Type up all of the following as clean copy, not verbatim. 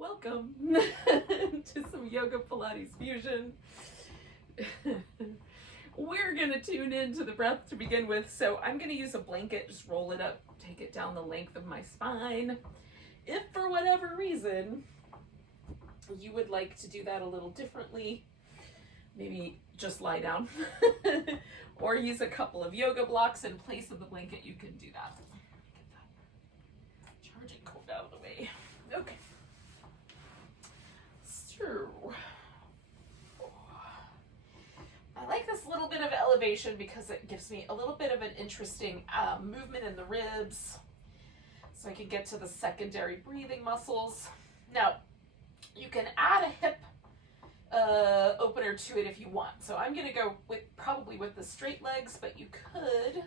Welcome to some yoga Pilates fusion. We're going to tune into the breath to begin with. So I'm going to use a blanket, just roll it up, take it down the length of my spine. If for whatever reason you would like to do that a little differently, maybe just lie down or use a couple of yoga blocks in place of the blanket, you can do that. Get that charging cord out of the way. Okay. So, I like this little bit of elevation because it gives me a little bit of an interesting movement in the ribs, so I can get to the secondary breathing muscles. Now, you can add a hip opener to it if you want. So I'm going to go probably with the straight legs, but you could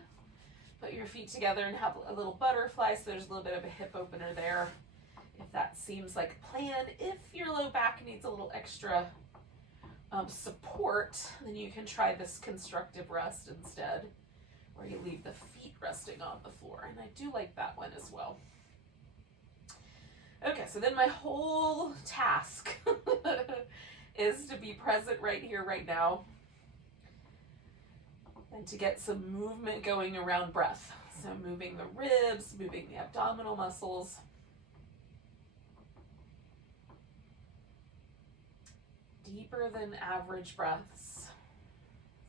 put your feet together and have a little butterfly, so there's a little bit of a hip opener there, if that seems like a plan. If your low back needs a little extra support, then you can try this constructive rest instead, where you leave the feet resting on the floor, and I do like that one as well. Okay, so then my whole task is to be present right here, right now, and to get some movement going around breath. So moving the ribs, moving the abdominal muscles. Deeper than average breaths.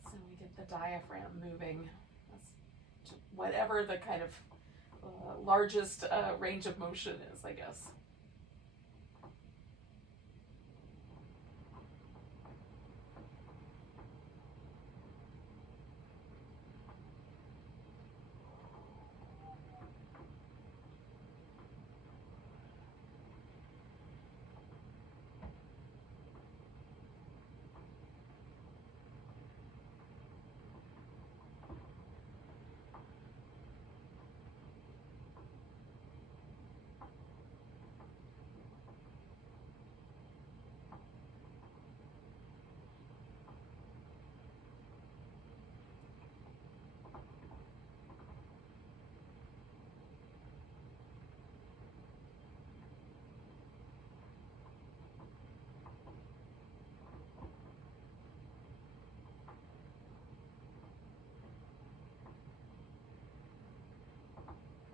So we get the diaphragm moving. That's whatever the kind of largest range of motion is, I guess.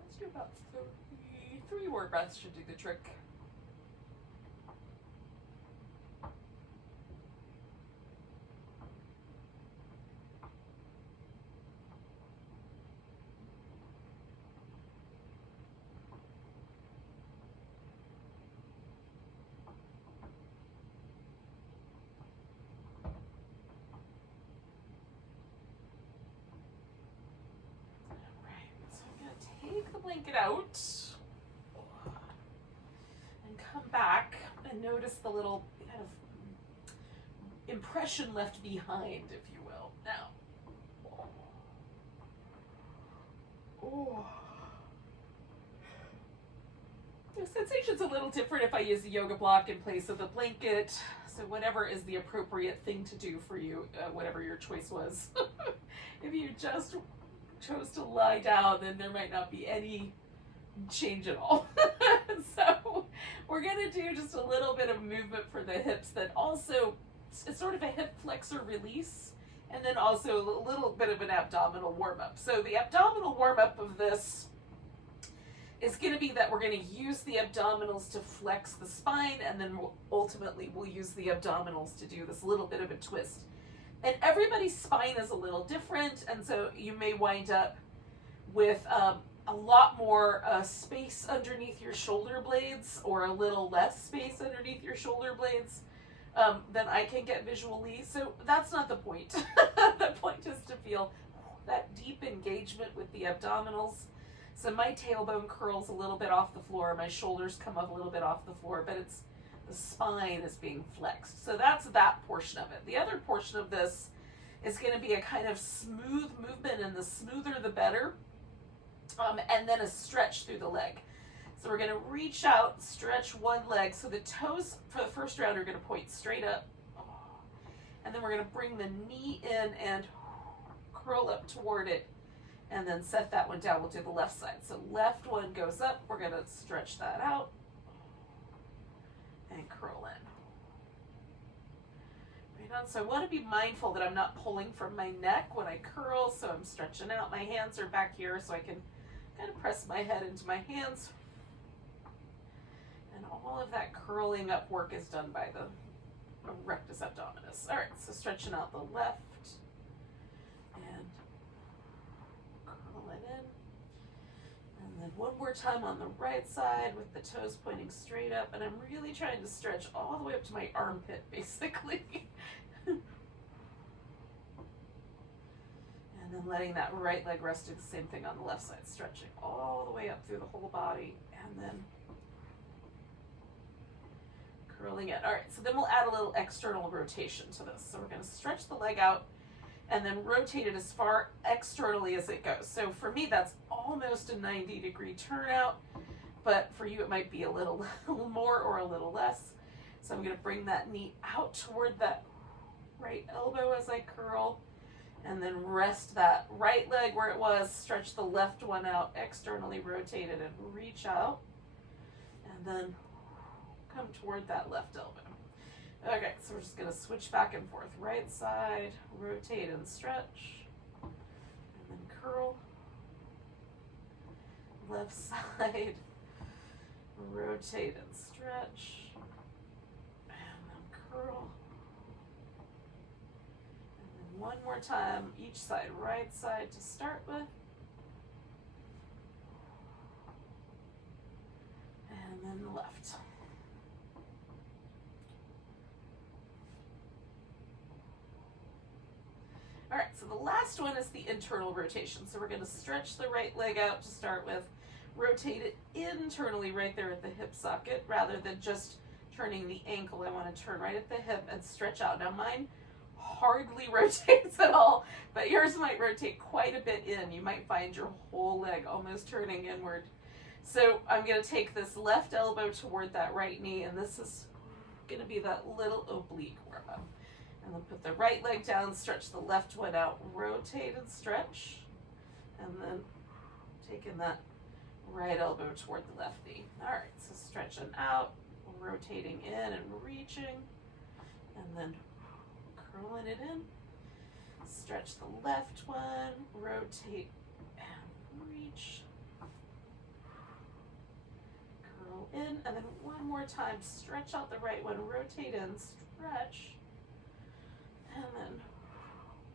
Let's do about three more breaths should do the trick. Take the blanket out and come back and notice the little kind of impression left behind, if you will. Now, the sensation's a little different if I use the yoga block in place of the blanket. So whatever is the appropriate thing to do for you, whatever your choice was. If you just chose to lie down, then there might not be any change at all. So we're going to do just a little bit of movement for the hips that also, it's sort of a hip flexor release, and then also a little bit of an abdominal warm-up. So the abdominal warm-up of this is going to be that we're going to use the abdominals to flex the spine, and then ultimately we'll use the abdominals to do this little bit of a twist. And everybody's spine is a little different, and so you may wind up with a lot more space underneath your shoulder blades, or a little less space underneath your shoulder blades than I can get visually. So that's not the point. The point is to feel that deep engagement with the abdominals. So my tailbone curls a little bit off the floor, my shoulders come up a little bit off the floor, but it's the spine is being flexed. So that's that portion of it. The other portion of this is going to be a kind of smooth movement, and the smoother the better, and then a stretch through the leg. So we're going to reach out, stretch one leg. So the toes for the first round are going to point straight up, and then we're going to bring the knee in and curl up toward it, and then set that one down. We'll do the left side. So left one goes up, we're going to stretch that out. on. So I want to be mindful that I'm not pulling from my neck when I curl, so I'm stretching out. My hands are back here so I can kind of press my head into my hands. And all of that curling up work is done by the rectus abdominis. All right, so stretching out the left and curling in. And then one more time on the right side with the toes pointing straight up. And I'm really trying to stretch all the way up to my armpit, basically. And then letting that right leg rest, do the same thing on the left side, stretching all the way up through the whole body, and then curling it. All right, so then we'll add a little external rotation to this. So we're going to stretch the leg out and then rotate it as far externally as it goes. So for me, that's almost a 90-degree turnout, but for you, it might be a little more or a little less. So I'm going to bring that knee out toward that right elbow as I curl, and then rest that right leg where it was, stretch the left one out, externally rotate it and reach out, and then come toward that left elbow. Okay, so we're just gonna switch back and forth. Right side, rotate and stretch, and then curl. Left side, rotate and stretch, and then curl. One more time, each side, right side to start with. And then the left. All right, so the last one is the internal rotation. So we're going to stretch the right leg out to start with, rotate it internally right there at the hip socket, rather than just turning the ankle. I want to turn right at the hip and stretch out. Now mine hardly rotates at all, but yours might rotate quite a bit in. You might find your whole leg almost turning inward. So I'm going to take this left elbow toward that right knee, and this is going to be that little oblique warm-up. And then put the right leg down, stretch the left one out, rotate and stretch, and then taking that right elbow toward the left knee. All right, so stretching out, rotating in and reaching, and then curling it in. Stretch the left one, rotate and reach. Curl in, and then one more time, stretch out the right one, rotate in, stretch, and then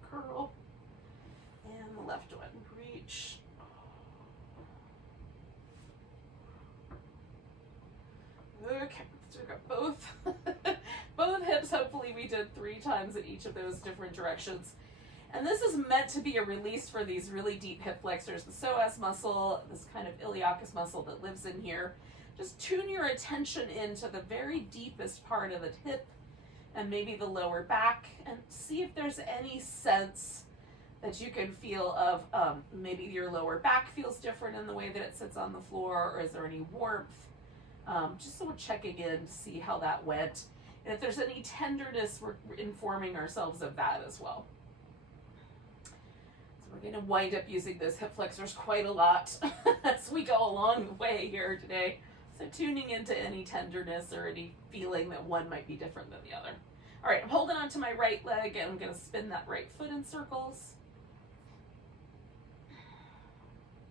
curl, and the left one, reach. Okay, so we've got both hips. Hopefully we did 3 times in each of those different directions. And this is meant to be a release for these really deep hip flexors, the psoas muscle, this kind of iliacus muscle that lives in here. Just tune your attention into the very deepest part of the hip and maybe the lower back, and see if there's any sense that you can feel of maybe your lower back feels different in the way that it sits on the floor, or is there any warmth? Just so we're checking in to see how that went. And if there's any tenderness, we're informing ourselves of that as well. So we're going to wind up using those hip flexors quite a lot as we go along the way here today. So tuning into any tenderness or any feeling that one might be different than the other. All right, I'm holding on to my right leg, and I'm going to spin that right foot in circles.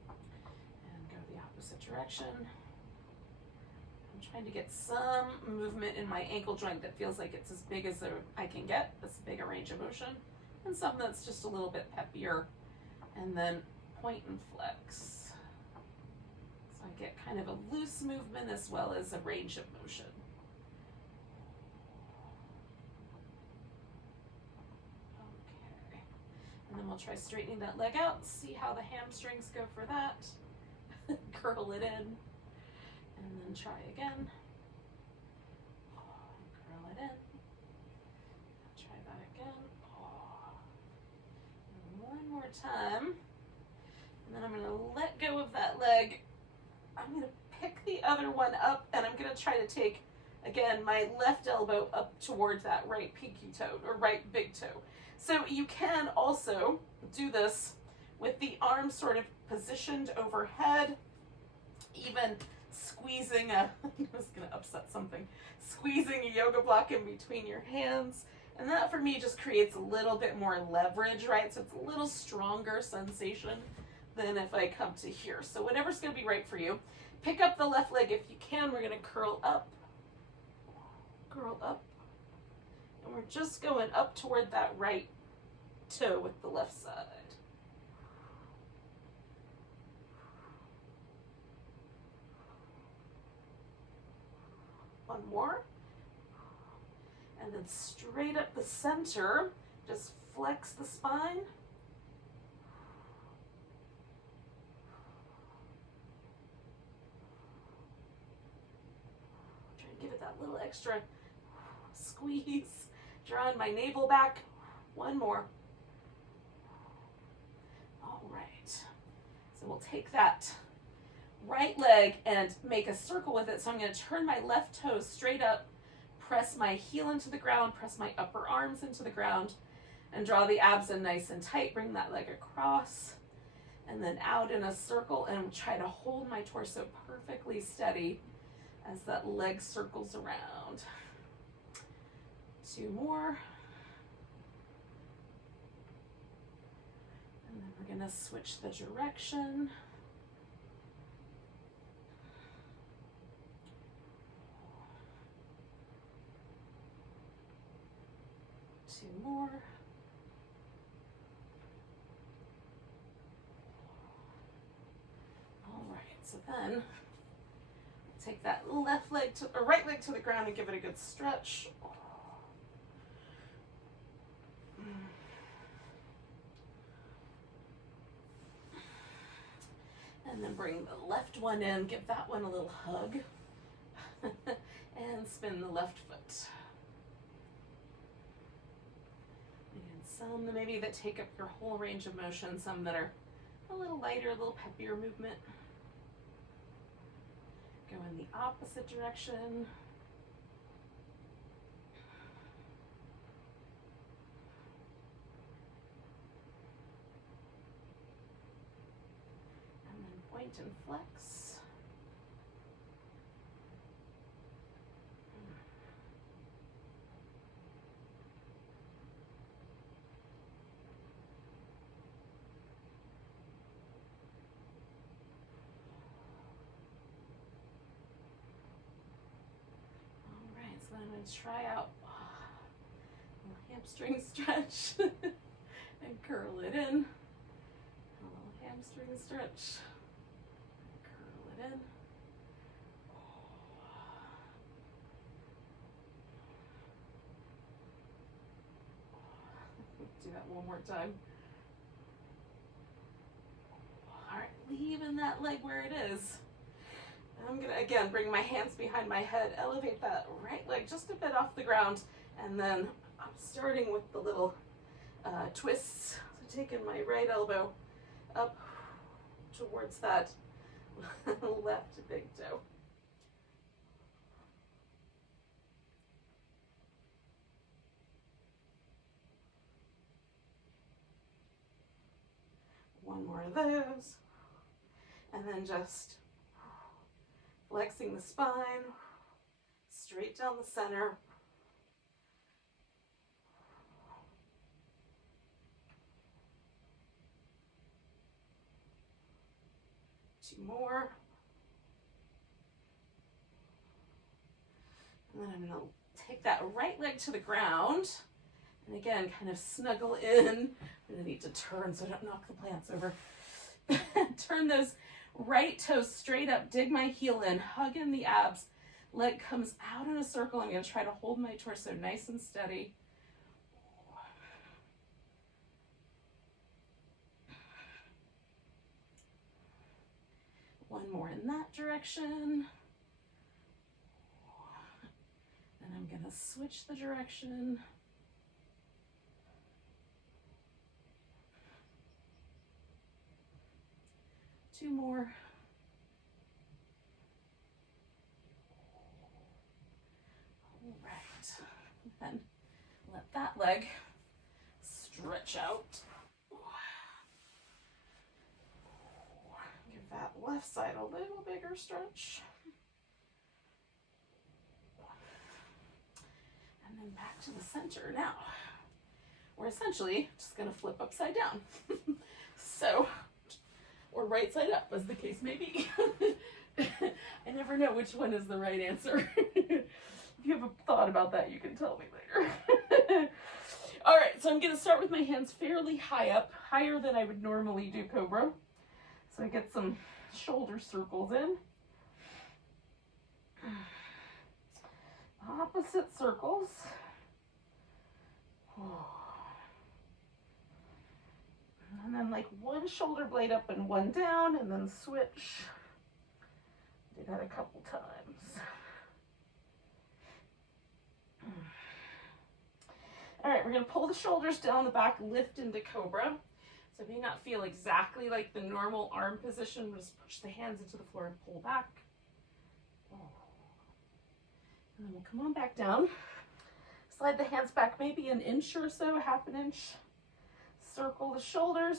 And go the opposite direction. Trying to get some movement in my ankle joint that feels like it's as big as I can get, as big a range of motion, and some that's just a little bit peppier, and then point and flex. So I get kind of a loose movement as well as a range of motion. Okay, and then we'll try straightening that leg out, see how the hamstrings go for that. Curl it in. And then try again. Curl it in. Try that again. And one more time. And then I'm going to let go of that leg. I'm going to pick the other one up, and I'm going to try to take, again, my left elbow up towards that right pinky toe, or right big toe. So you can also do this with the arms sort of positioned overhead, even squeezing I was going to upset something. Squeezing a yoga block in between your hands, And that for me just creates a little bit more leverage, right? So it's a little stronger sensation than if I come to here. So whatever's gonna be right for you. Pick up the left leg if you can. We're gonna curl up, and we're just going up toward that right toe with the left side. One more. And then straight up the center, just flex the spine. Try to give it that little extra squeeze. Drawing my navel back. One more. All right. So we'll take that right leg and make a circle with it. So I'm going to turn my left toe straight up, press my heel into the ground, press my upper arms into the ground, and draw the abs in nice and tight. Bring that leg across and then out in a circle, and try to hold my torso perfectly steady as that leg circles around. Two more. And then we're going to switch the direction. Two more. All right, so then take that left leg to, or right leg to the ground and give it a good stretch. And then bring the left one in, give that one a little hug, and spin the left foot. Some maybe that take up your whole range of motion, some that are a little lighter, a little peppier movement. Go in the opposite direction. And then point and flex. So I'm going to try out a little hamstring stretch and curl it in. A little hamstring stretch, curl it in. Do that one more time. All right, leaving that leg where it is. I'm gonna, again, bring my hands behind my head, elevate that right leg just a bit off the ground, and then I'm starting with the little twists. So taking my right elbow up towards that left big toe. One more of those, and then just flexing the spine, straight down the center. Two more. And then I'm going to take that right leg to the ground. And again, kind of snuggle in. I'm going to need to turn so I don't knock the plants over. Turn those right toes straight up, dig my heel in, hug in the abs. Leg comes out in a circle. I'm going to try to hold my torso nice and steady. One more in that direction. And I'm going to switch the direction. Two more. All right. And let that leg stretch out. Give that left side a little bigger stretch. And And back to the center now. We're essentially just going to flip upside down. So, or right side up, as the case may be. I never know which one is the right answer. If you have a thought about that, you can tell me later. All right, so I'm going to start with my hands fairly high up, higher than I would normally do Cobra. So I get some shoulder circles in. Opposite circles. And then like one shoulder blade up and one down, and then switch. Do that a couple times. All right, we're going to pull the shoulders down the back, lift into Cobra. So it may not feel exactly like the normal arm position. We'll just push the hands into the floor and pull back. And then we'll come on back down. Slide the hands back maybe an inch or so, half an inch. Circle the shoulders.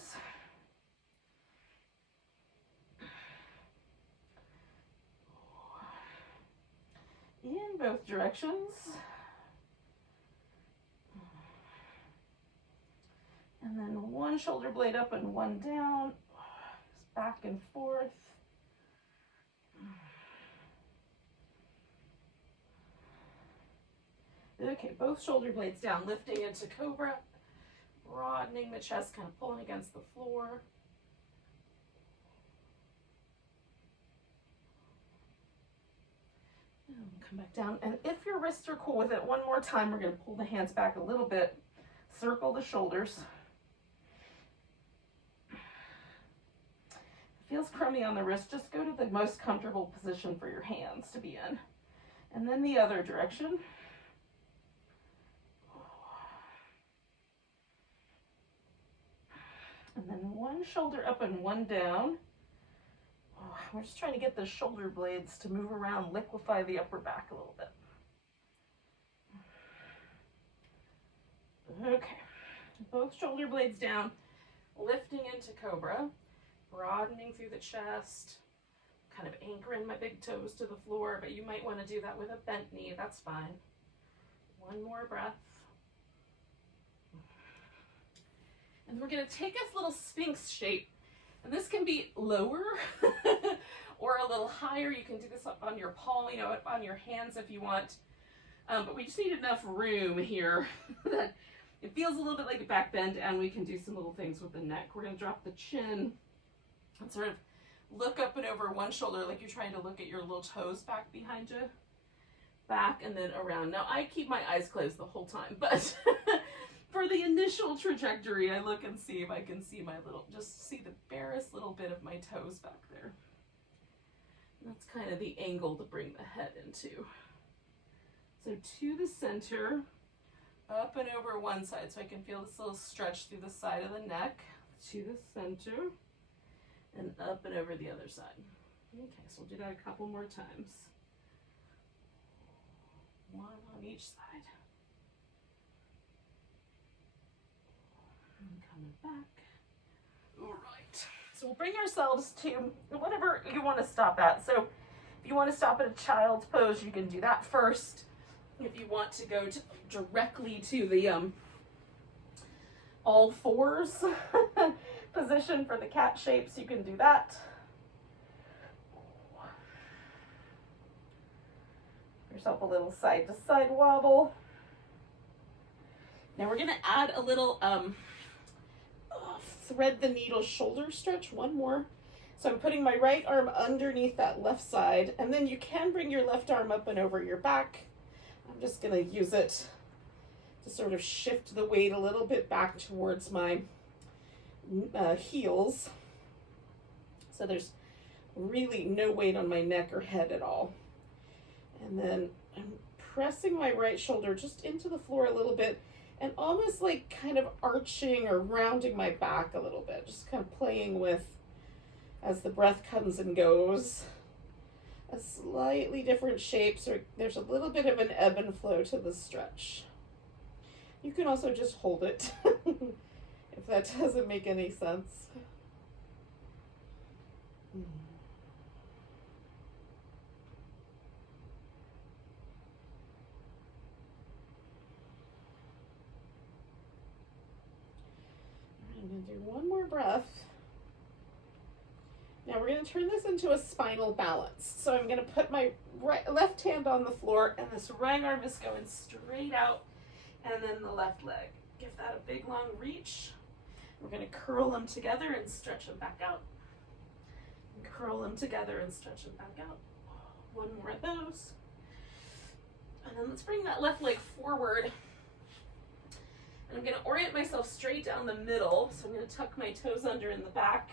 In both directions. And then one shoulder blade up and one down. Just back and forth. Okay, both shoulder blades down, lifting into Cobra, broadening the chest, kind of pulling against the floor. And we'll come back down. And if your wrists are cool with it, one more time, we're going to pull the hands back a little bit, circle the shoulders. If it feels crummy on the wrist, just go to the most comfortable position for your hands to be in. And then the other direction. And then one shoulder up and one down. We're just trying to get the shoulder blades to move around, liquefy the upper back a little bit. Okay, both shoulder blades down, lifting into Cobra, broadening through the chest, kind of anchoring my big toes to the floor, but you might want to do that with a bent knee, that's fine. One more breath. And we're going to take this little Sphinx shape, and this can be lower or a little higher. You can do this on your palm, you know, on your hands if you want. But we just need enough room here that it feels a little bit like a back bend, and we can do some little things with the neck. We're going to drop the chin and sort of look up and over one shoulder like you're trying to look at your little toes back behind you. Back and then around. Now, I keep my eyes closed the whole time, but for the initial trajectory, I look and see if I can see my little, just see the barest little bit of my toes back there. And that's kind of the angle to bring the head into. So to the center, up and over one side, so I can feel this little stretch through the side of the neck. To the center, and up and over the other side. Okay, so we'll do that a couple more times. One on each side. And coming back. All right. So we'll bring ourselves to whatever you want to stop at. So if you want to stop at a child's pose, you can do that first. If you want to go directly to the all fours position for the cat shapes, you can do that. Yourself a little side to side wobble. Now we're going to add a little thread the needle shoulder stretch, one more. So I'm putting my right arm underneath that left side, and then you can bring your left arm up and over your back. I'm just going to use it to sort of shift the weight a little bit back towards my heels. So there's really no weight on my neck or head at all. And then I'm pressing my right shoulder just into the floor a little bit and almost like kind of arching or rounding my back a little bit, just kind of playing with, as the breath comes and goes, a slightly different shape. So there's a little bit of an ebb and flow to the stretch. You can also just hold it if that doesn't make any sense. breath. Now we're going to turn this into a spinal balance. So I'm going to put my left hand on the floor, and this right arm is going straight out, and then the left leg. Give that a big long reach. We're going to curl them together and stretch them back out. And curl them together and stretch them back out. One more of those. And then let's bring that left leg forward. And I'm going to orient myself straight down the middle. So I'm going to tuck my toes under in the back.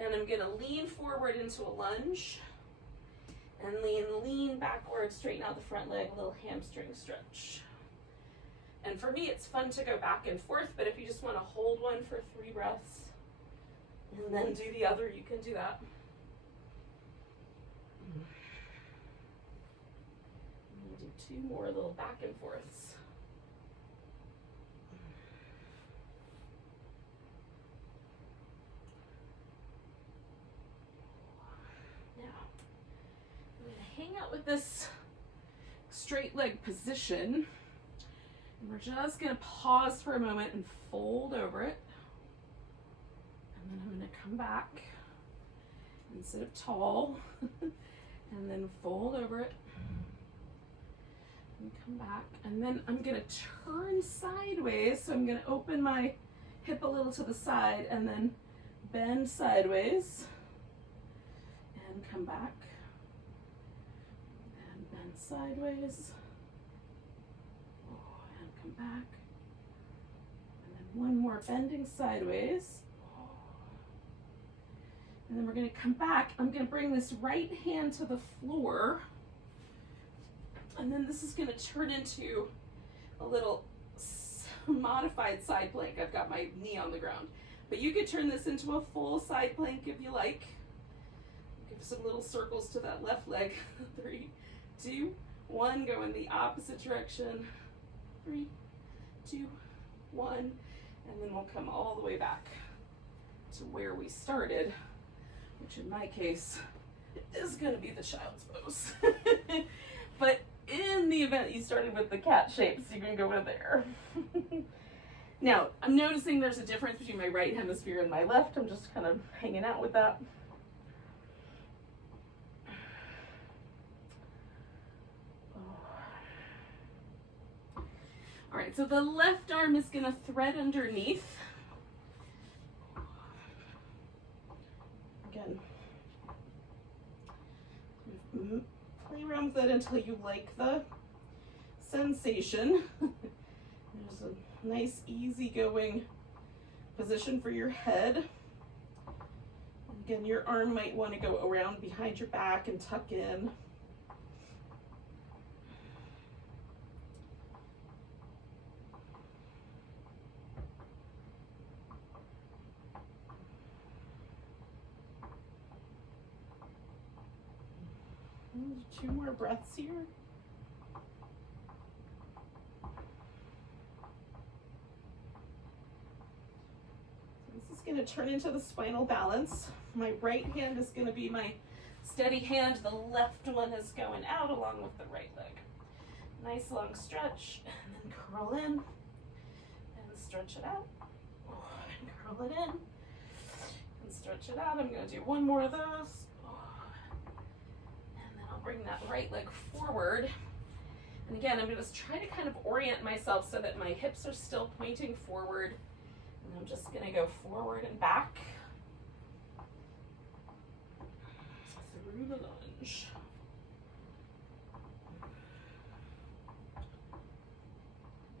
And I'm going to lean forward into a lunge. And lean backward, straighten out the front leg, a little hamstring stretch. And for me, it's fun to go back and forth, but if you just want to hold one for 3 breaths and then do the other, you can do that. I'm going to do 2 more little back and forths. Now, I'm going to hang out with this straight leg position. And we're just going to pause for a moment and fold over it. And then I'm going to come back and sit up tall. And then fold over it. And come back. And then I'm going to turn sideways. So I'm going to open my hip a little to the side and then bend sideways. And come back. And bend sideways. Come back, and then one more bending sideways, and then we're going to come back. I'm going to bring this right hand to the floor, and then this is going to turn into a little modified side plank. I've got my knee on the ground, but you could turn this into a full side plank if you like. Give some little circles to that left leg. 3, 2, 1, go in the opposite direction. 3, 2, 1, and then we'll come all the way back to where we started, which in my case is going to be the child's pose. But in the event you started with the cat shapes, you can go in there. Now, I'm noticing there's a difference between my right hemisphere and my left. I'm just kind of hanging out with that. All right, so the left arm is going to thread underneath. Again, play around with it until you like the sensation. There's a nice, easygoing position for your head. Again, your arm might want to go around behind your back and tuck in. Two more breaths here. So this is going to turn into the spinal balance. My right hand is going to be my steady hand. The left one is going out along with the right leg. Nice long stretch, and then curl in, and stretch it out, and curl it in, and stretch it out. I'm going to do 1 more of those. Bring that right leg forward. And again, I'm going to try to kind of orient myself so that my hips are still pointing forward. And I'm just going to go forward and back through the lunge.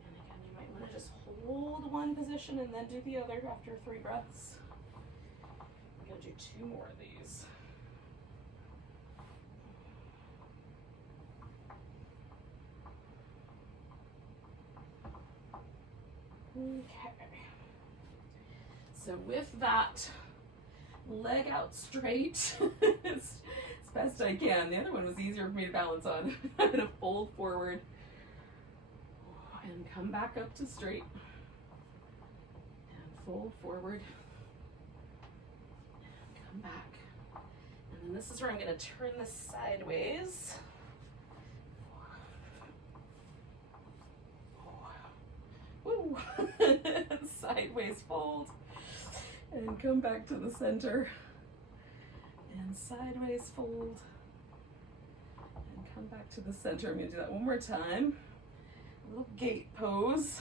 And again, you might want to just hold one position and then do the other after 3 breaths. I'm going to do 2 more of these. Okay, so with that leg out straight as best I can. The other one was easier for me to balance on. I'm going to fold forward and come back up to straight and fold forward and come back. And then this is where I'm going to turn this sideways. Woo! Sideways fold. And come back to the center. And sideways fold. And come back to the center. I'm going to do that one more time. A little gate pose.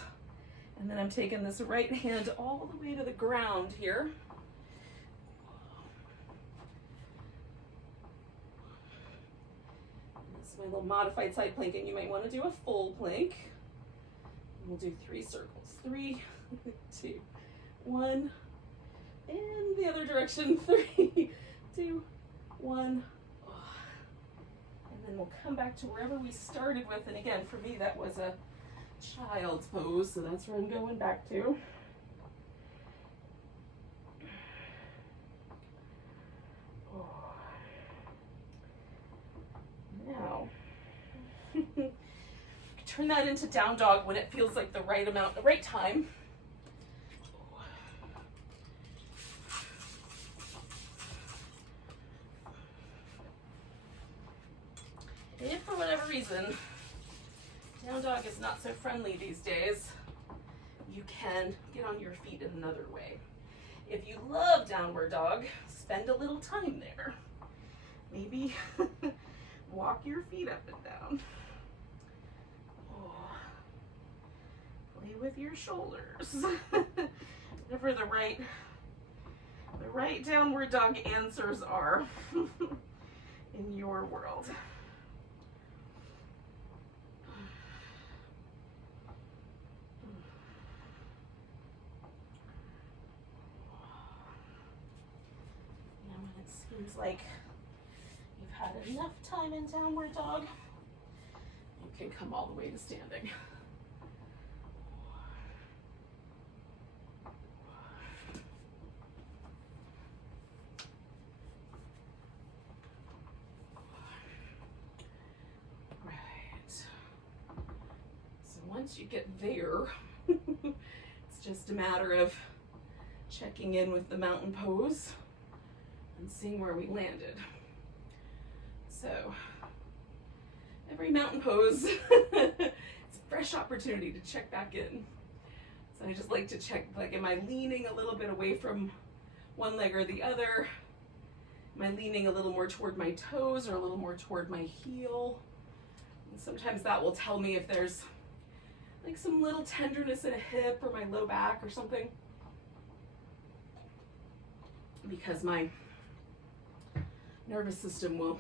And then I'm taking this right hand all the way to the ground here. This is my little modified side plank, and you might want to do a full plank. We'll do 3 circles. 3, 2, 1. And the other direction. 3, 2, 1. And then we'll come back to wherever we started with. And again, for me, that was a child's pose, so that's where I'm going back to. Now, turn that into down dog when it feels like the right amount, the right time. If for whatever reason down dog is not so friendly these days, you can get on your feet in another way. If you love downward dog, spend a little time there. Maybe walk your feet up and down. Oh. Play with your shoulders. Whatever the right downward dog answers are in your world. Seems like you've had enough time in downward dog, you can come all the way to standing. Right. So once you get there, it's just a matter of checking in with the mountain pose and seeing where we landed. So every mountain pose, it's a fresh opportunity to check back in. So I just like to check, like, am I leaning a little bit away from one leg or the other? Am I leaning a little more toward my toes or a little more toward my heel? And sometimes that will tell me if there's like some little tenderness in a hip or my low back or something, because my nervous system will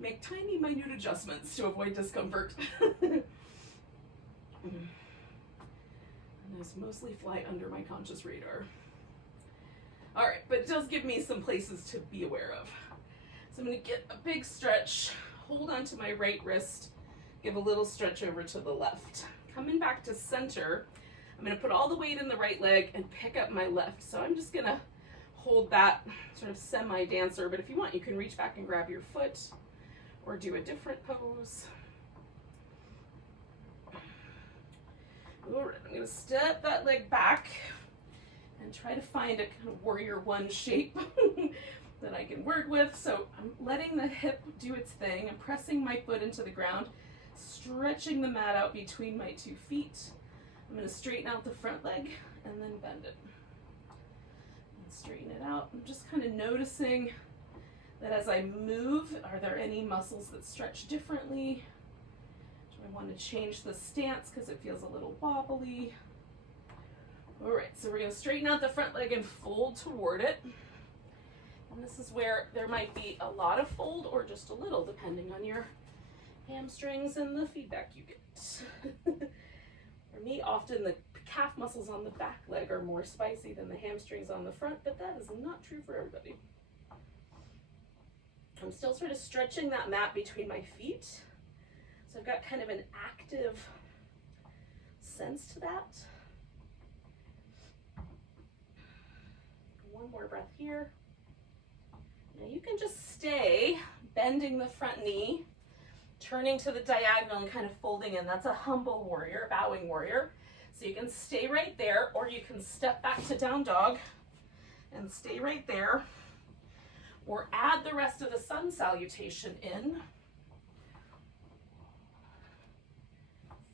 make tiny, minute adjustments to avoid discomfort. And those mostly fly under my conscious radar. All right, but it does give me some places to be aware of. So I'm going to get a big stretch, hold onto my right wrist, give a little stretch over to the left. Coming back to center, I'm going to put all the weight in the right leg and pick up my left. So I'm just going to hold that sort of semi-dancer, but if you want, you can reach back and grab your foot or do a different pose. All right, I'm going to step that leg back and try to find a kind of warrior one shape that I can work with. So I'm letting the hip do its thing. I'm pressing my foot into the ground, stretching the mat out between my 2 feet. I'm going to straighten out the front leg and then bend it. Straighten it out. I'm just kind of noticing that as I move, are there any muscles that stretch differently? Do I want to change the stance because it feels a little wobbly? All right, so we're going to straighten out the front leg and fold toward it. And this is where there might be a lot of fold or just a little, depending on your hamstrings and the feedback you get. For me, often the calf muscles on the back leg are more spicy than the hamstrings on the front, but that is not true for everybody. I'm still sort of stretching that mat between my feet. So I've got kind of an active sense to that. One more breath here. Now you can just stay bending the front knee, turning to the diagonal and kind of folding in. That's a humble warrior, bowing warrior. So you can stay right there, or you can step back to down dog and stay right there, or add the rest of the sun salutation in,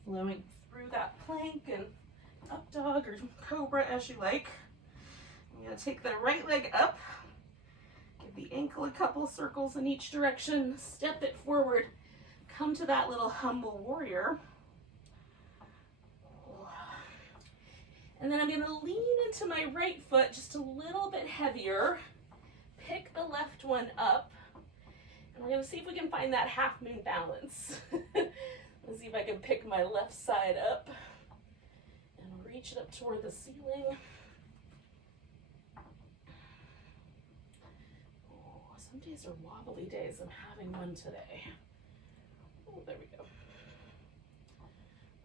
flowing through that plank and up dog or cobra as you like. going to take the right leg up, give the ankle a couple circles in each direction, step it forward, come to that little humble warrior. And then I'm going to lean into my right foot just a little bit heavier, pick the left one up, and we're going to see if we can find that half moon balance. Let's see if I can pick my left side up and reach it up toward the ceiling. Oh, some days are wobbly days. I'm having one today. Oh, there we go.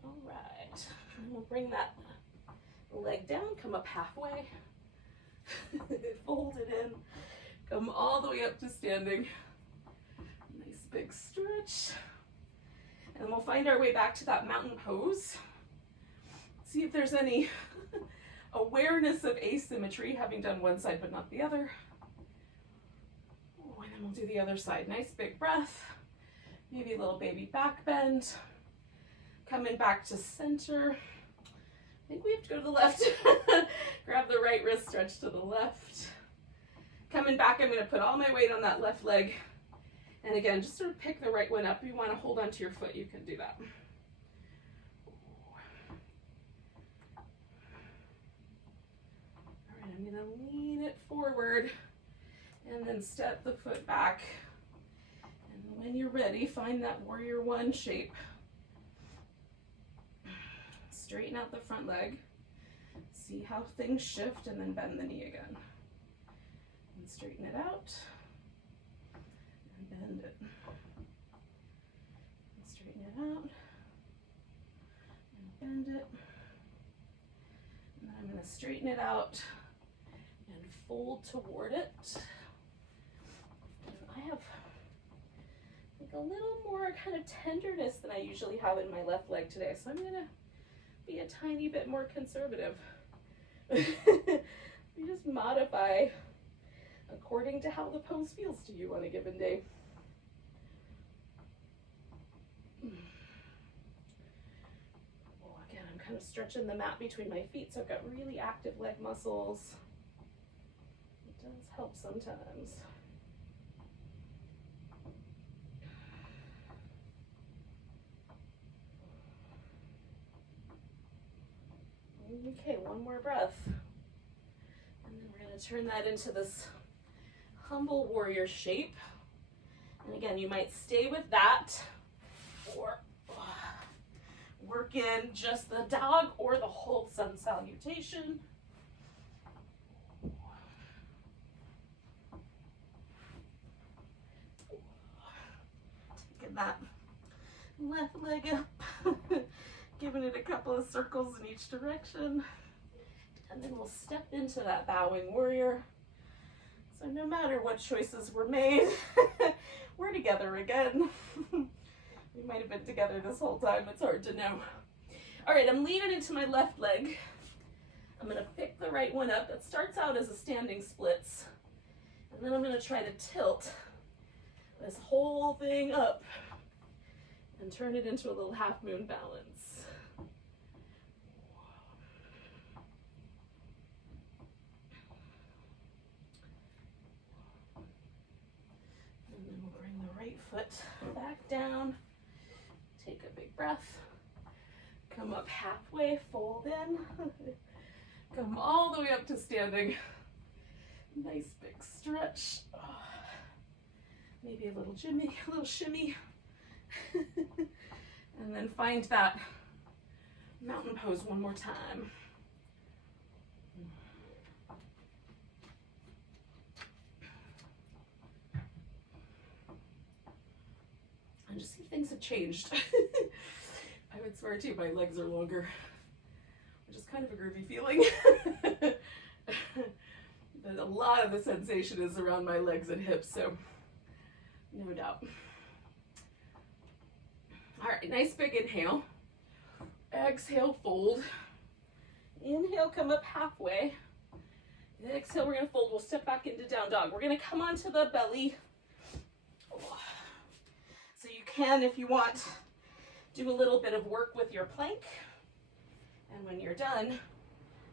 All right. And we'll bring that leg down, come up halfway, fold it in, come all the way up to standing. Nice big stretch. And we'll find our way back to that mountain pose. See if there's any awareness of asymmetry, having done one side but not the other. Oh, and then we'll do the other side. Nice big breath. Maybe a little baby back bend. Coming back to center. I think we have to go to the left. Grab the right wrist, stretch to the left. Coming back, I'm going to put all my weight on that left leg. And again, just sort of pick the right one up. If you want to hold onto your foot, you can do that. All right, I'm going to lean it forward and then step the foot back. And when you're ready, find that warrior one shape. Straighten out the front leg, see how things shift, and then bend the knee again. And straighten it out, and bend it. And straighten it out, and bend it. And then I'm going to straighten it out and fold toward it. And I have like a little more kind of tenderness than I usually have in my left leg today, so I'm going to be a tiny bit more conservative. You just modify according to how the pose feels to you on a given day. Oh, again, I'm kind of stretching the mat between my feet, so I've got really active leg muscles. It does help sometimes. Okay, one more breath. And then we're going to turn that into this humble warrior shape. And again, you might stay with that or work in just the dog or the whole sun salutation. Taking that left leg up. Giving it a couple of circles in each direction. And then we'll step into that bowing warrior. So no matter what choices were made, we're together again. We might have been together this whole time, it's hard to know. All right, I'm leaning into my left leg. I'm gonna pick the right one up. It starts out as a standing splits. And then I'm gonna try to tilt this whole thing up and turn it into a little half moon balance. Foot back down, take a big breath, come up halfway, fold in, come all the way up to standing. Nice big stretch. Maybe a little shimmy. And then find that mountain pose one more time. And just see if things have changed. I would swear too, my legs are longer, which is kind of a groovy feeling. But a lot of the sensation is around my legs and hips, so no doubt. All right, nice big inhale. Exhale, fold. Inhale, come up halfway. Exhale, we're gonna fold. We'll step back into down dog. We're gonna come onto the belly. So you can, if you want, do a little bit of work with your plank. And when you're done,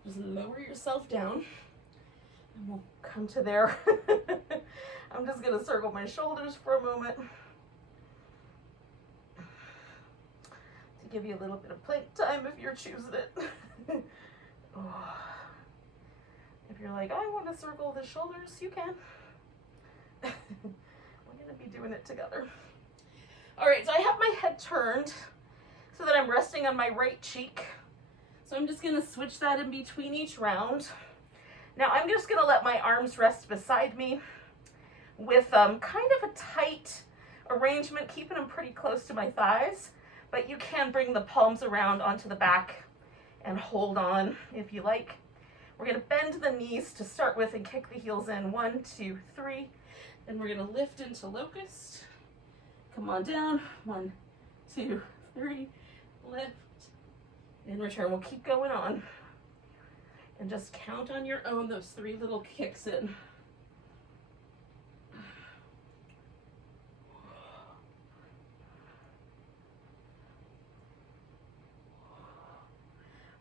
just lower yourself down. And we'll come to there. I'm just gonna circle my shoulders for a moment to give you a little bit of plank time if you're choosing it. Oh. If you're like, I want to circle the shoulders, you can. We're gonna be doing it together. All right, so I have my head turned so that I'm resting on my right cheek. So I'm just gonna switch that in between each round. Now I'm just gonna let my arms rest beside me with kind of a tight arrangement, keeping them pretty close to my thighs, but you can bring the palms around onto the back and hold on if you like. We're gonna bend the knees to start with and kick the heels in. 1, 2, 3. Then we're gonna lift into locust. Come on down. 1, 2, 3. Lift. In return, we'll keep going on. And just count on your own those 3 little kicks in.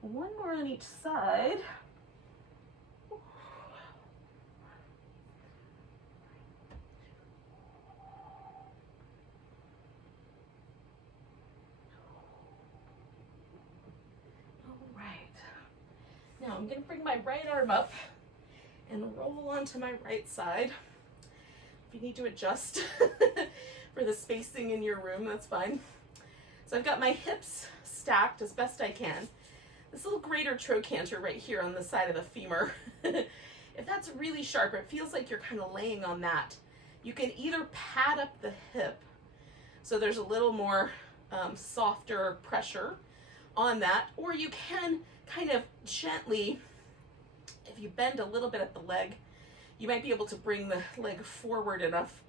One more on each side. Now I'm going to bring my right arm up and roll onto my right side. If you need to adjust for the spacing in your room, that's fine. So I've got my hips stacked as best I can. This little greater trochanter right here on the side of the femur, if that's really sharp, it feels like you're kind of laying on that. You can either pad up the hip so there's a little more softer pressure on that, or you can kind of gently, if you bend a little bit at the leg, you might be able to bring the leg forward enough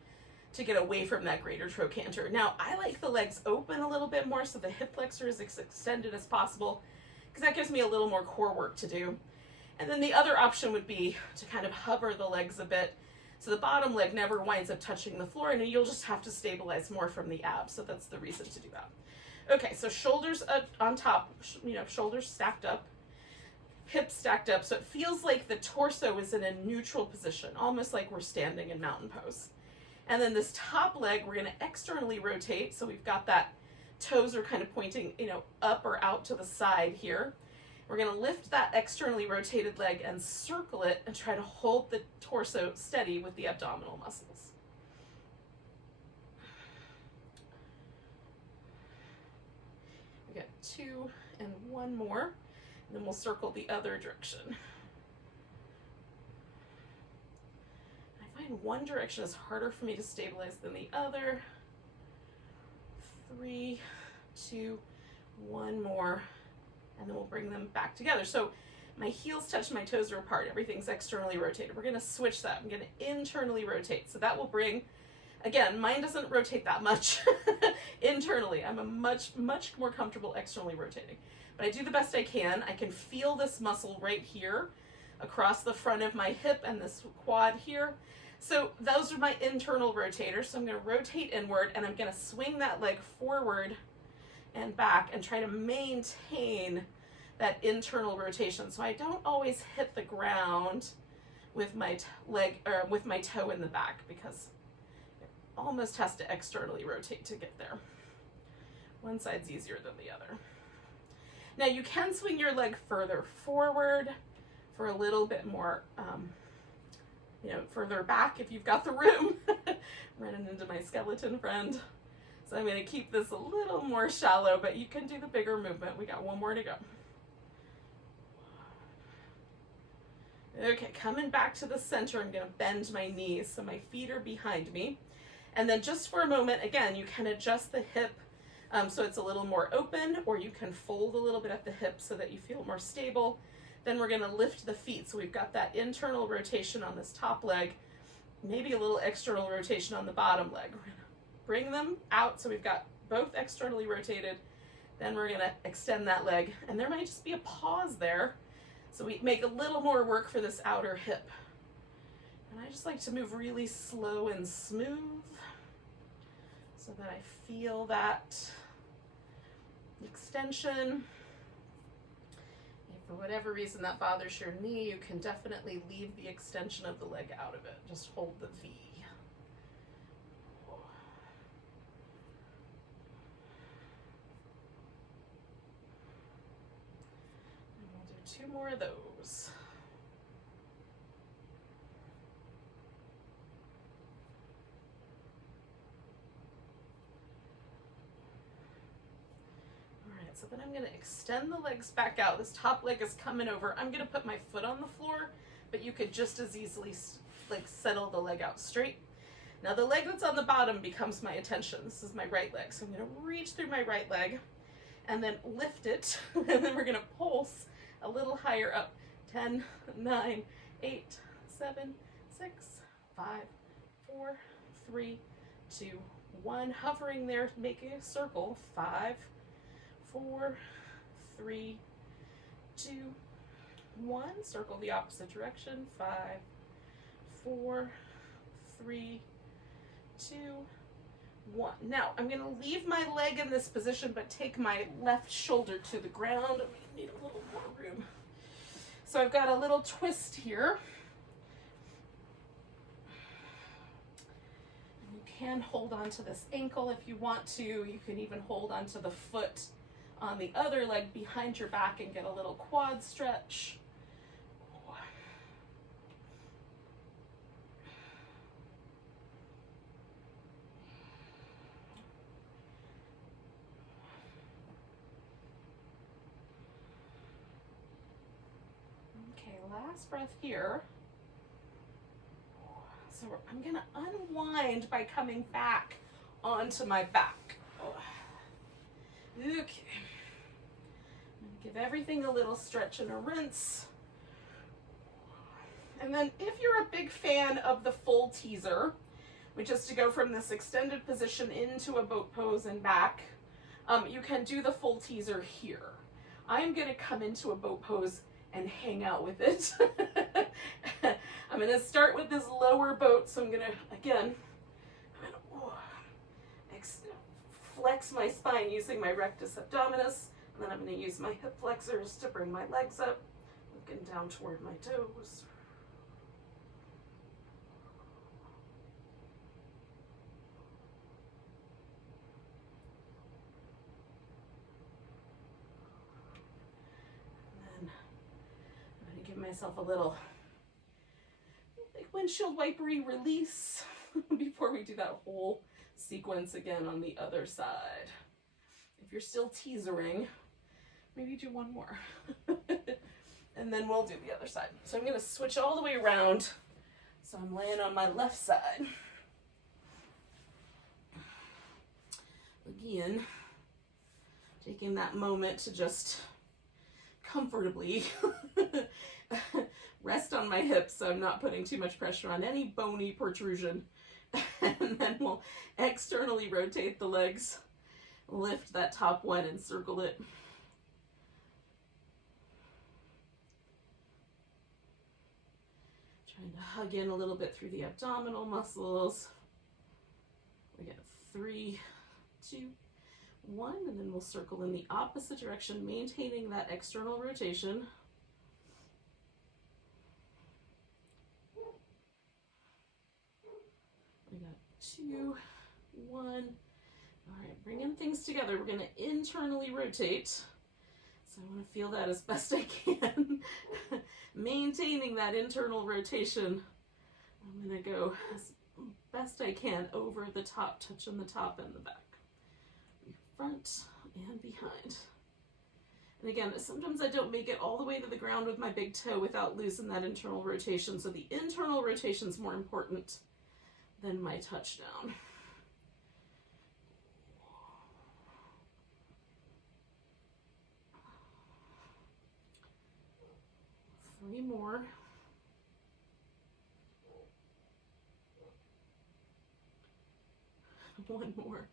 to get away from that greater trochanter. Now, I like the legs open a little bit more so the hip flexor is as extended as possible, because that gives me a little more core work to do. And then the other option would be to kind of hover the legs a bit so the bottom leg never winds up touching the floor, and you'll just have to stabilize more from the abs. So that's the reason to do that. Okay, so shoulders on top, shoulders stacked up, hips stacked up, so it feels like the torso is in a neutral position, almost like we're standing in mountain pose. And then this top leg, we're gonna externally rotate, so we've got that toes are kind of pointing, up or out to the side here. We're gonna lift that externally rotated leg and circle it and try to hold the torso steady with the abdominal muscles. We got 2 and 1 more, and then we'll circle the other direction. I find one direction is harder for me to stabilize than the other. 3, 2, 1 more, and then we'll bring them back together. So my heels touch, my toes are apart, everything's externally rotated. We're gonna switch that. I'm gonna internally rotate. So that will bring, again, mine doesn't rotate that much internally. I'm a much more comfortable externally rotating. But I do the best I can. I can feel this muscle right here across the front of my hip and this quad here. So those are my internal rotators. So I'm going to rotate inward and I'm going to swing that leg forward and back and try to maintain that internal rotation. So I don't always hit the ground with my leg or with my toe in the back, because it almost has to externally rotate to get there. One side's easier than the other. Now you can swing your leg further forward for a little bit more further back if you've got the room. Running into my skeleton friend. So I'm going to keep this a little more shallow, but you can do the bigger movement. We got 1 more to go. Okay, coming back to the center, I'm going to bend my knees so my feet are behind me. And then just for a moment, again, you can adjust the hip so it's a little more open, or you can fold a little bit at the hip so that you feel more stable. Then we're going to lift the feet. So we've got that internal rotation on this top leg, maybe a little external rotation on the bottom leg. We're going to bring them out so we've got both externally rotated. Then we're going to extend that leg, and there might just be a pause there. So we make a little more work for this outer hip. And I just like to move really slow and smooth so that I feel that extension. For whatever reason that bothers your knee, you can definitely leave the extension of the leg out of it. Just hold the V. And we'll do 2 more of those. So then I'm going to extend the legs back out. This top leg is coming over. I'm going to put my foot on the floor, but you could just as easily like settle the leg out straight. Now the leg that's on the bottom becomes my attention. This is my right leg. So I'm going to reach through my right leg and then lift it. And then we're going to pulse a little higher up. 10, 9, 8, 7, 6, 5, 4, 3, 2, 1. Hovering there, making a circle. 5, 4, 3, 2, 1. Circle the opposite direction. 5, 4, 3, 2, 1. Now I'm going to leave my leg in this position, but take my left shoulder to the ground. I'm going to need a little more room. So I've got a little twist here. You can hold on to this ankle if you want to. You can even hold onto the foot on the other leg behind your back and get a little quad stretch. Okay, last breath here. So I'm gonna unwind by coming back onto my back. Okay. Give everything a little stretch and a rinse. And then if you're a big fan of the full teaser, which is to go from this extended position into a boat pose and back, you can do the full teaser here. I am going to come into a boat pose and hang out with it. I'm going to start with this lower boat. So I'm going to, again, flex my spine using my rectus abdominis, and then I'm going to use my hip flexors to bring my legs up, looking down toward my toes. And then I'm going to give myself a little like windshield wipery release before we do that whole sequence again on the other side. If you're still teasering, maybe do 1 more. And then we'll do the other side. So I'm going to switch all the way around. So I'm laying on my left side. Again, taking that moment to just comfortably rest on my hips so I'm not putting too much pressure on any bony protrusion. And then we'll externally rotate the legs, lift that top one and circle it. Trying to hug in a little bit through the abdominal muscles. We got 3, 2, 1, and then we'll circle in the opposite direction, maintaining that external rotation. We got 2, 1. All right, bringing things together. We're going to internally rotate. So I want to feel that as best I can. Maintaining that internal rotation. I'm going to go as best I can over the top, touching the top and the back. Front and behind. And again, sometimes I don't make it all the way to the ground with my big toe without losing that internal rotation. So the internal rotation is more important than my touchdown. Three more. One more.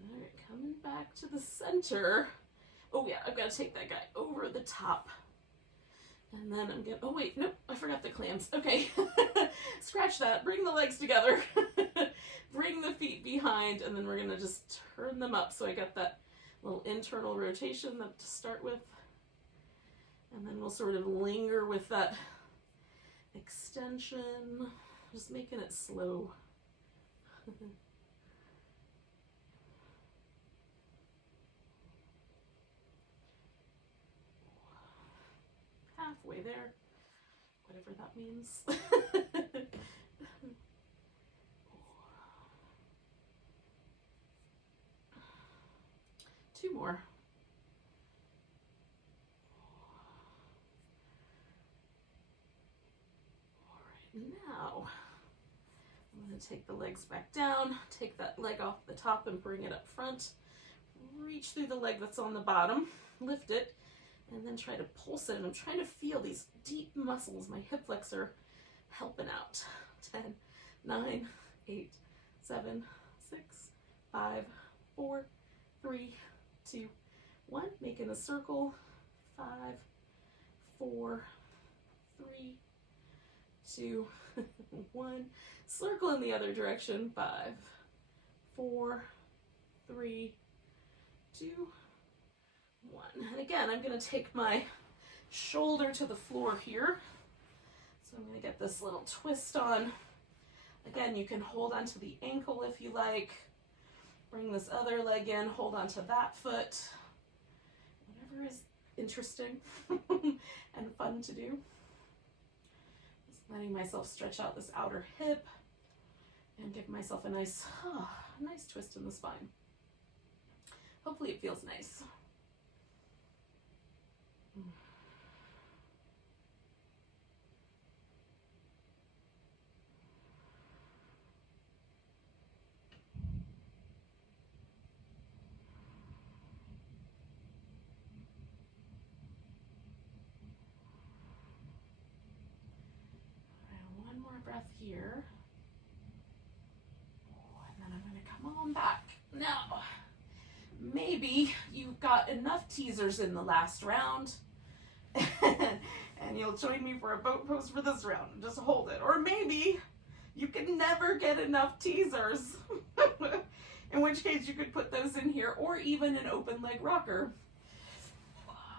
All right, coming back to the center. Oh yeah, I've got to take that guy over the top. And then I'm gonna, oh wait, nope, I forgot the clams. Okay, scratch that, bring the legs together, bring the feet behind, and then we're gonna just turn them up so I got that little internal rotation to start with. And then we'll sort of linger with that extension, just making it slow. Halfway there, whatever that means. 2 more. All right, now I'm going to take the legs back down, take that leg off the top and bring it up front. Reach through the leg that's on the bottom, lift it, and then try to pulse it. And I'm trying to feel these deep muscles, my hip flexor helping out. 10, 9, 8, 7, 6, 5, 4, 3, 2, 1. Making a circle. 5, 4, 3, 2, 1. Circle in the other direction. 5, 4, 3, 2, 1. And again, I'm going to take my shoulder to the floor here. So I'm going to get this little twist on. Again, you can hold onto the ankle if you like. Bring this other leg in, hold onto that foot. Whatever is interesting and fun to do. Just letting myself stretch out this outer hip and give myself a nice twist in the spine. Hopefully it feels nice. One more breath here. And then I'm going to come on back. Now, maybe you've got enough teasers in the last round and you'll join me for a boat pose for this round. Just hold it. Or maybe you can never get enough teasers, in which case you could put those in here, or even an open leg rocker.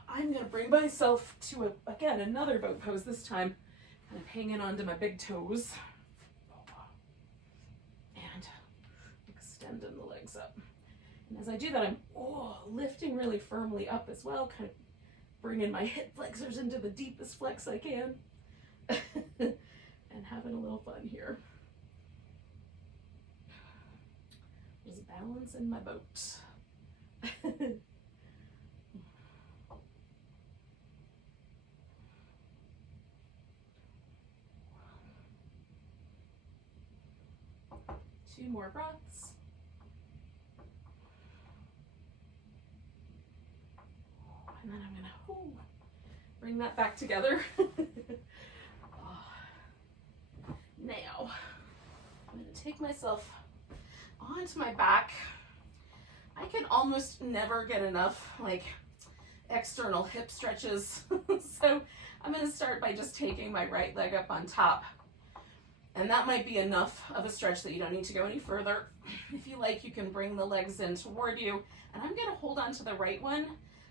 I'm going to bring myself to, again, another boat pose this time. Kind of hanging onto my big toes. And extending the legs up. And as I do that, I'm lifting really firmly up as well, kind of bringing my hip flexors into the deepest flex I can. And having a little fun here. Just balancing my boat. 2 more breaths. And then I'm going to bring that back together. Now, I'm going to take myself onto my back. I can almost never get enough external hip stretches. So I'm going to start by just taking my right leg up on top. And that might be enough of a stretch that you don't need to go any further. If you like, you can bring the legs in toward you. And I'm going to hold on to the right one,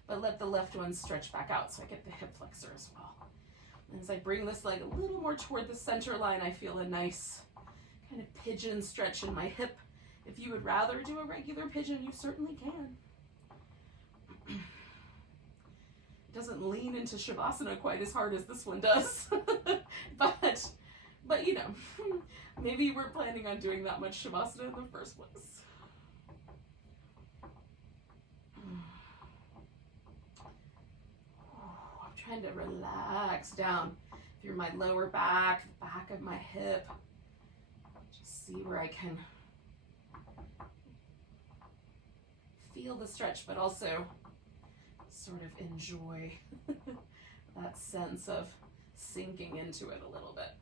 but let the left one stretch back out so I get the hip flexor as well. And as I bring this leg a little more toward the center line, I feel a nice kind of pigeon stretch in my hip. If you would rather do a regular pigeon, you certainly can. It doesn't lean into Shavasana quite as hard as this one does. But you know, maybe you weren't planning on doing that much Shavasana in the first place. I'm trying to relax down through my lower back, the back of my hip. Just see where I can feel the stretch, but also sort of enjoy that sense of sinking into it a little bit.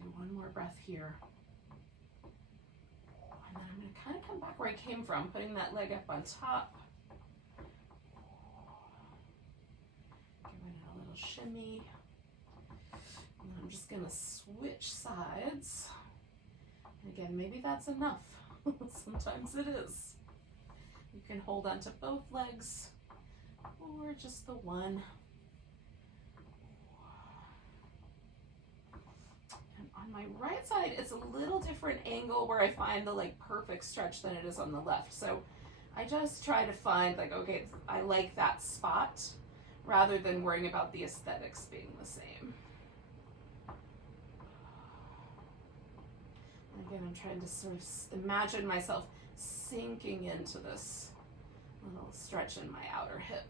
Do one more breath here. And then I'm going to kind of come back where I came from, putting that leg up on top. Giving it a little shimmy. And then I'm just gonna switch sides. Again, maybe that's enough. Sometimes it is. You can hold on to both legs or just the one. And on my right side, it's a little different angle where I find the like perfect stretch than it is on the left. So I just try to find like, okay, I like that spot rather than worrying about the aesthetics being the same. Again, I'm trying to sort of imagine myself sinking into this little stretch in my outer hip.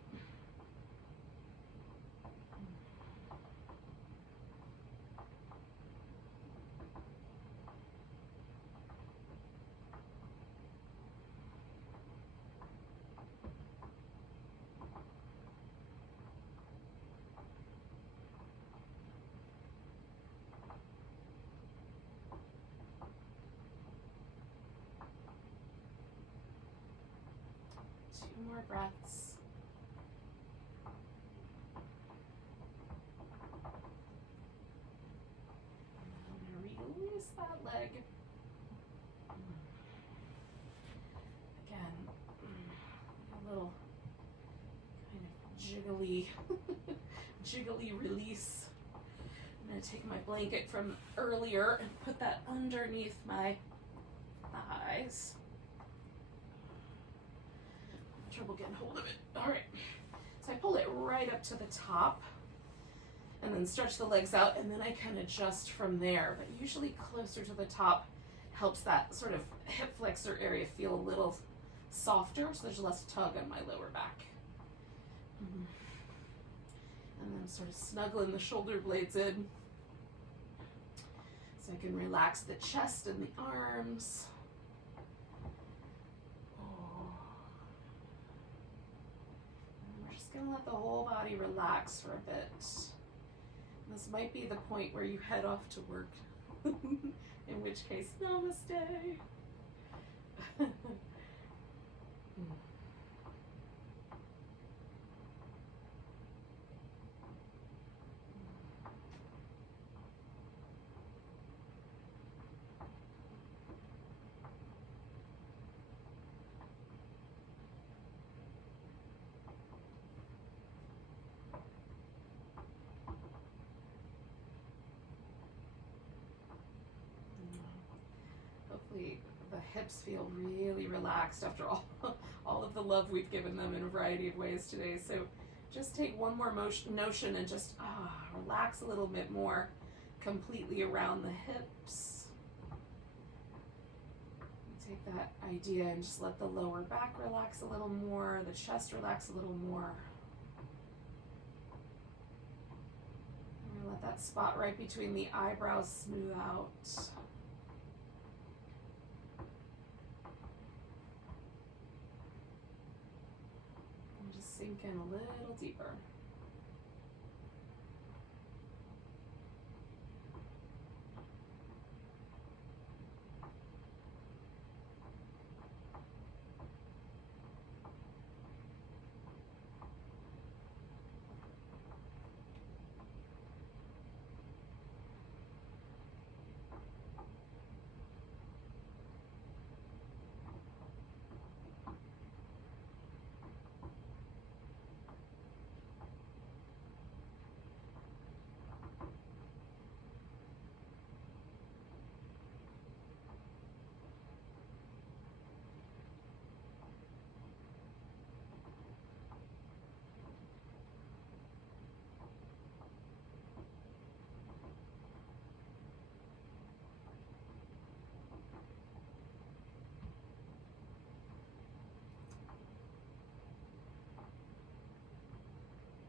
More breaths. I'm going to release that leg. Again, a little kind of jiggly, jiggly release. I'm going to take my blanket from earlier and put that underneath my thighs. Trouble getting hold of it. All right, so I pull it right up to the top and then stretch the legs out, and then I can adjust from there, but usually closer to the top helps that sort of hip flexor area feel a little softer, so there's less tug on my lower back. And then I'm sort of snuggling the shoulder blades in so I can relax the chest and the arms. Gonna let the whole body relax for a bit. This might be the point where you head off to work, in which case, namaste. Hopefully the hips feel really relaxed after all of the love we've given them in a variety of ways today. So just take one more notion and just relax a little bit more completely around the hips. Take that idea and just let the lower back relax a little more, the chest relax a little more. And let that spot right between the eyebrows smooth out. Sink in a little deeper.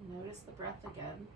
Notice the breath again.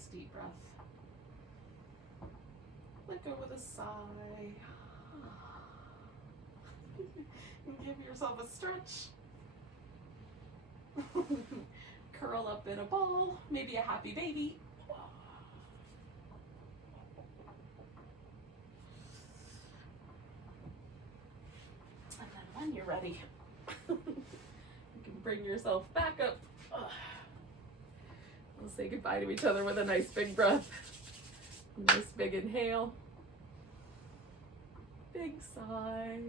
nice deep breath. Let go with a sigh. Give yourself a stretch. Curl up in a ball, maybe a happy baby. And then when you're ready, you can bring yourself back up. We'll say goodbye to each other with a nice big breath. Nice big inhale. Big sigh.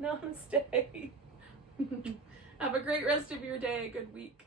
Namaste. Have a great rest of your day. Good week.